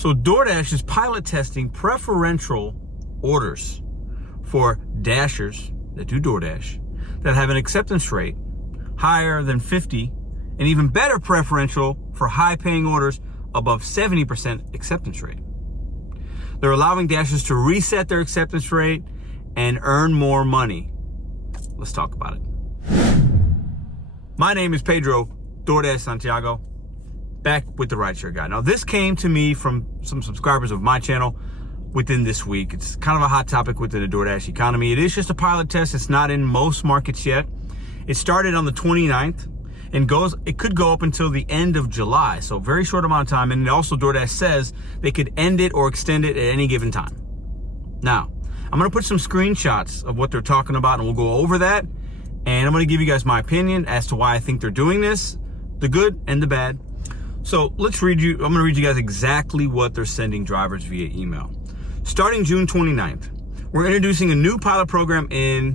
So DoorDash is pilot testing preferential orders for Dashers that do DoorDash that have an acceptance rate higher than 50, and even better preferential for high-paying orders above 70% acceptance rate. They're allowing Dashers to reset their acceptance rate and earn more money. Let's talk about it. My name is Pedro, DoorDash Santiago, back with the RideShare Guy. Now, this came to me from some subscribers of my channel within this week. It's kind of a hot topic within the DoorDash economy. It is just a pilot test. It's not in most markets yet. It started on the 29th and it could go up until the end of July. So very short amount of time. And also DoorDash says they could end it or extend it at any given time. Now, I'm going to put some screenshots of what they're talking about and we'll go over that. And I'm going to give you guys my opinion as to why I think they're doing this, the good and the bad. So I'm going to read you guys exactly what they're sending drivers via email. Starting June 29th, we're introducing a new pilot program in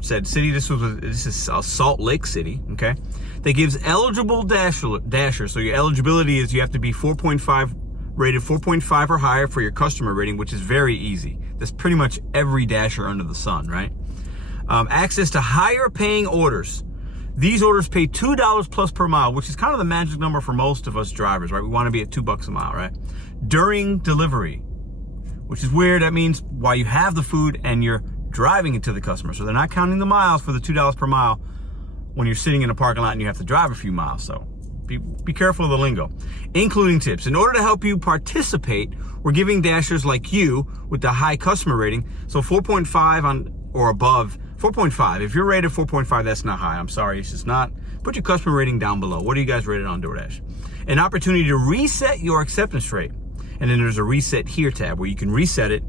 said city. This is Salt Lake City, okay? That gives eligible Dashers, so your eligibility is you have to be 4.5 rated 4.5 or higher for your customer rating, which is very easy. That's pretty much every Dasher under the sun, right? Access to higher paying orders. These orders pay $2 plus per mile, which is kind of the magic number for most of us drivers, right? We want to be at $2 a mile, right? During delivery, which is weird. That means while you have the food and you're driving it to the customer. So they're not counting the miles for the $2 per mile when you're sitting in a parking lot and you have to drive a few miles. So be careful of the lingo. Including tips. In order to help you participate, we're giving Dashers like you with the high customer rating, so 4.5 on or above. 4.5. If you're rated 4.5, that's not high. I'm sorry, it's just not. Put your customer rating down below. What are you guys rated on DoorDash? An opportunity to reset your acceptance rate. And then there's a reset here tab where you can reset it.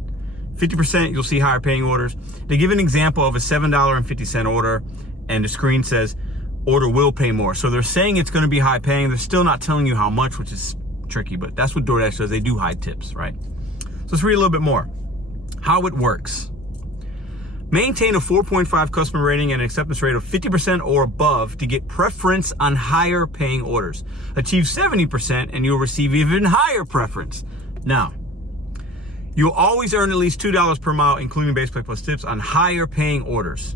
50%, you'll see higher paying orders. They give an example of a $7.50 order, and the screen says order will pay more. So they're saying it's going to be high paying. They're still not telling you how much, which is tricky, but that's what DoorDash does. They do high tips, right? So let's read a little bit more. How it works. Maintain a 4.5 customer rating and an acceptance rate of 50% or above to get preference on higher paying orders. Achieve 70% and you'll receive even higher preference. Now, you'll always earn at least $2 per mile, including base pay plus tips, on higher paying orders.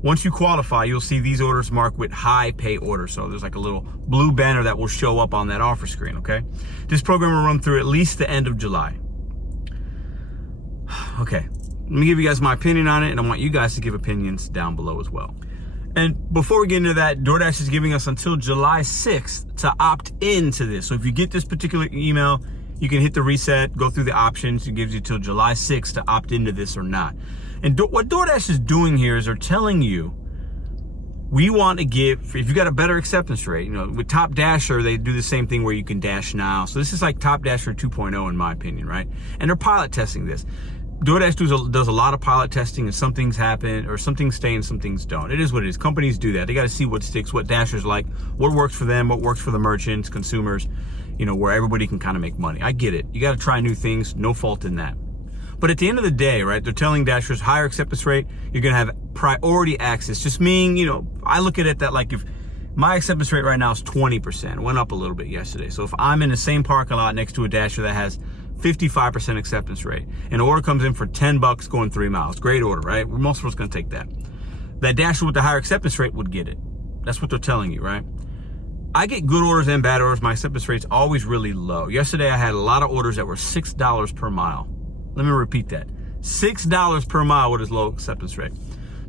Once you qualify, you'll see these orders marked with high pay orders. So there's like a little blue banner that will show up on that offer screen, okay? This program will run through at least the end of July. Okay. Let me give you guys my opinion on it, and I want you guys to give opinions down below as well. And before we get into that, DoorDash is giving us until July 6th to opt into this. So if you get this particular email, you can hit the reset, go through the options. It gives you till July 6th to opt into this or not. And what DoorDash is doing here is they're telling you, we want to give, if you got a better acceptance rate, you know, with Top Dasher, they do the same thing where you can dash now. So this is like Top Dasher 2.0 in my opinion, right? And they're pilot testing this. DoorDash does a lot of pilot testing, and some things happen, or some things stay and some things don't. It is what it is. Companies do that. They got to see what sticks, what Dashers like, what works for them, what works for the merchants, consumers, you know, where everybody can kind of make money. I get it. You got to try new things. No fault in that. But at the end of the day, right, they're telling Dashers higher acceptance rate, you're going to have priority access. Just meaning, you know, I look at it that like if my acceptance rate right now is 20%, it went up a little bit yesterday. So if I'm in the same parking lot next to a Dasher that has 55% acceptance rate, and the order comes in for $10 going 3 miles. Great order, right? Most of us gonna take that. That Dasher with the higher acceptance rate would get it. That's what they're telling you, right? I get good orders and bad orders. My acceptance rate's always really low. Yesterday I had a lot of orders that were $6 per mile. Let me repeat that. $6 per mile with his low acceptance rate.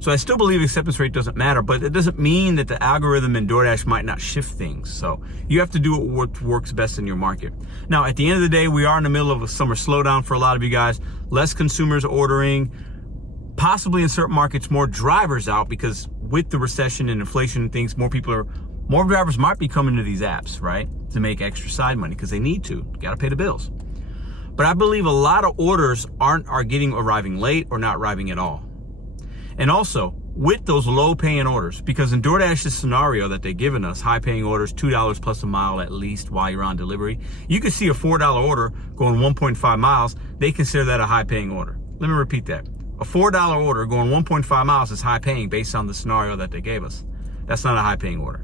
So I still believe acceptance rate doesn't matter, but it doesn't mean that the algorithm in DoorDash might not shift things. So you have to do what works best in your market. Now, at the end of the day, we are in the middle of a summer slowdown for a lot of you guys. Less consumers ordering, possibly in certain markets, more drivers out, because with the recession and inflation and things, more drivers might be coming to these apps, right? To make extra side money because they need to. Got to pay the bills. But I believe a lot of orders are arriving late or not arriving at all. And also, with those low-paying orders, because in DoorDash's scenario that they've given us, high-paying orders, $2 plus a mile at least while you're on delivery, you can see a $4 order going 1.5 miles. They consider that a high-paying order. Let me repeat that. A $4 order going 1.5 miles is high-paying based on the scenario that they gave us. That's not a high-paying order.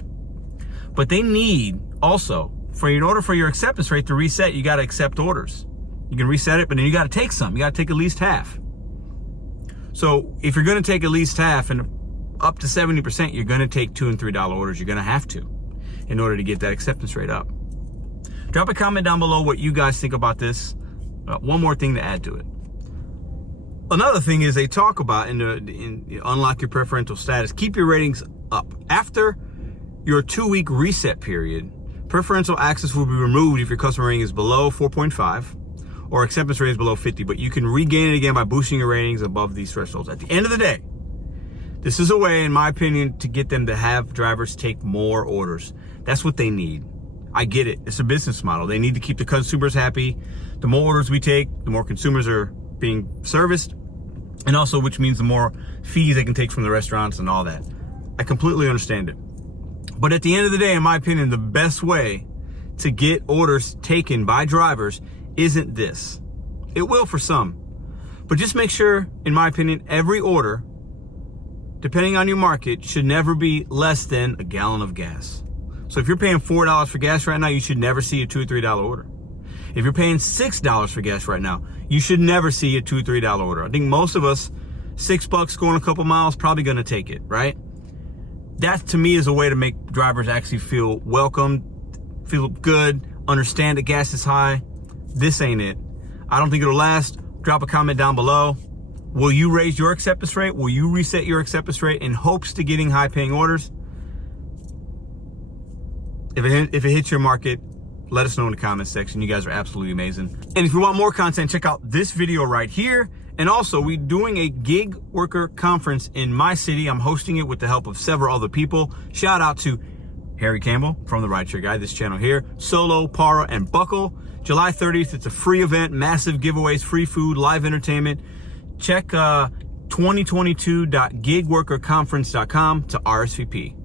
But they need also in order for your acceptance rate to reset, you got to accept orders. You can reset it, but then you got to take some. You got to take at least half. So if you're going to take at least half and up to 70%, you're going to take $2 and $3 orders. You're going to have to in order to get that acceptance rate up. Drop a comment down below what you guys think about this. One more thing to add to it. Another thing is they talk about in unlock your preferential status, keep your ratings up. After your 2-week reset period, preferential access will be removed if your customer rating is below 4.5 or acceptance rate is below 50, but you can regain it again by boosting your ratings above these thresholds. At the end of the day, this is a way, in my opinion, to get them to have drivers take more orders. That's what they need. I get it. It's a business model. They need to keep the consumers happy. The more orders we take, the more consumers are being serviced, and also which means the more fees they can take from the restaurants and all that. I completely understand it. But at the end of the day, in my opinion, the best way to get orders taken by drivers isn't this. It will for some. But just make sure, in my opinion, every order, depending on your market, should never be less than a gallon of gas. So if you're paying $4 for gas right now, you should never see a $2 or $3 order. If you're paying $6 for gas right now, you should never see a $2 or $3 order. I think most of us, $6 going a couple miles, probably gonna take it, right? That to me is a way to make drivers actually feel welcomed, feel good, understand that gas is high. This ain't it. I don't think it'll last. Drop a comment down below. Will you raise your acceptance rate? Will you reset your acceptance rate in hopes to getting high paying orders? If it hits your market, let us know in the comments section. You guys are absolutely amazing. And if you want more content, check out this video right here. And also, we're doing a gig worker conference in my city. I'm hosting it with the help of several other people. Shout out to Harry Campbell from the RideShare Guy, this channel here, Solo, Para, and Buckle. July 30th, it's a free event, massive giveaways, free food, live entertainment. Check 2022.gigworkerconference.com to RSVP.